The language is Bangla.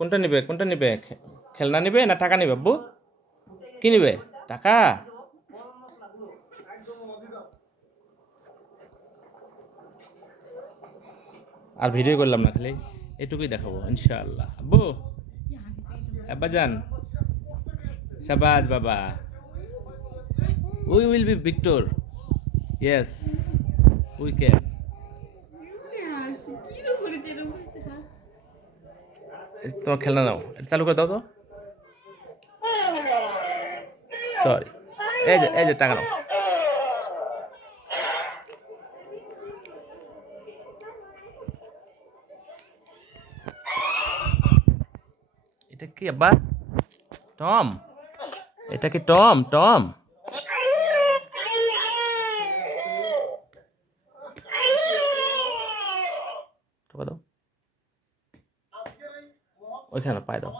কোনটা নিবে কোনটা নিবে খেলনা নিবে না টাকা নিবে আব্বু কি নিবে টাকা আর ভিডিও করলাম না খালি এটুকুই দেখাবো ইনশাআল্লাহ আব্বু আব্বাজান শাবাশ বাবা we will be Victor yes we can তোমার খেলনা নাও এটা চালু করে দাও তো সরি এই যে টাকা নাও এটা কি আব্বা টম এটা কি টম টম টোকা দাও ওইখানে পায়ে দাও